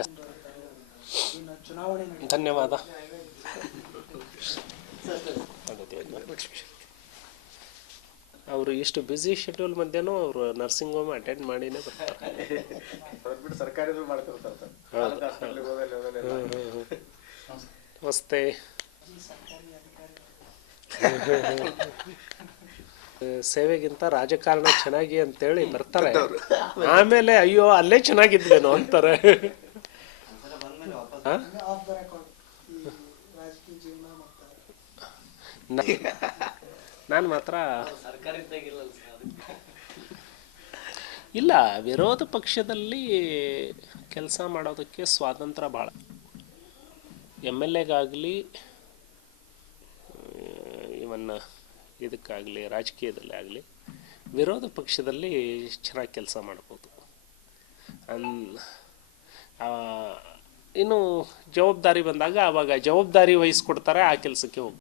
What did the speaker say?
S, ಧನ್ಯವಾದ. ಅವರು ಇಷ್ಟು ಬ್ಯುಸಿ ಶೆಡ್ಯೂಲ್ ಮಧ್ಯೆನೂ ಅವರು ನರ್ಸಿಂಗ್ ಹೋಮ್ ಅಟೆಂಡ್ ಮಾಡಿನೇ ಬರ್ತಾರೆ. ನಮಸ್ತೆ. ಸೇವೆಗಿಂತ ರಾಜಕಾರಣ ಚೆನ್ನಾಗಿ ಅಂತೇಳಿ ಬರ್ತಾರೆ, ಆಮೇಲೆ ಅಯ್ಯೋ ಅಲ್ಲೇ ಚೆನ್ನಾಗಿದ್ವೇನೋ ಅಂತಾರೆ. ನಾನು ಮಾತ್ರ ಇಲ್ಲ, ವಿರೋಧ ಪಕ್ಷದಲ್ಲಿ ಕೆಲಸ ಮಾಡೋದಕ್ಕೆ ಸ್ವಾತಂತ್ರ್ಯ ಭಾಳ. MLAಗಾಗಲಿ ಇವನ್ ಇದಕ್ಕಾಗಲಿ ರಾಜಕೀಯದಲ್ಲಿ ಆಗಲಿ ವಿರೋಧ ಪಕ್ಷದಲ್ಲಿ ಚೆನ್ನಾಗಿ ಕೆಲಸ ಮಾಡ್ಬೋದು. ಇನ್ನು ಜವಾಬ್ದಾರಿ ಬಂದಾಗ ಆವಾಗ ಜವಾಬ್ದಾರಿ ವಹಿಸ್ಕೊಡ್ತಾರೆ, ಆ ಕೆಲಸಕ್ಕೆ ಹೋಗ್ಬೋದು.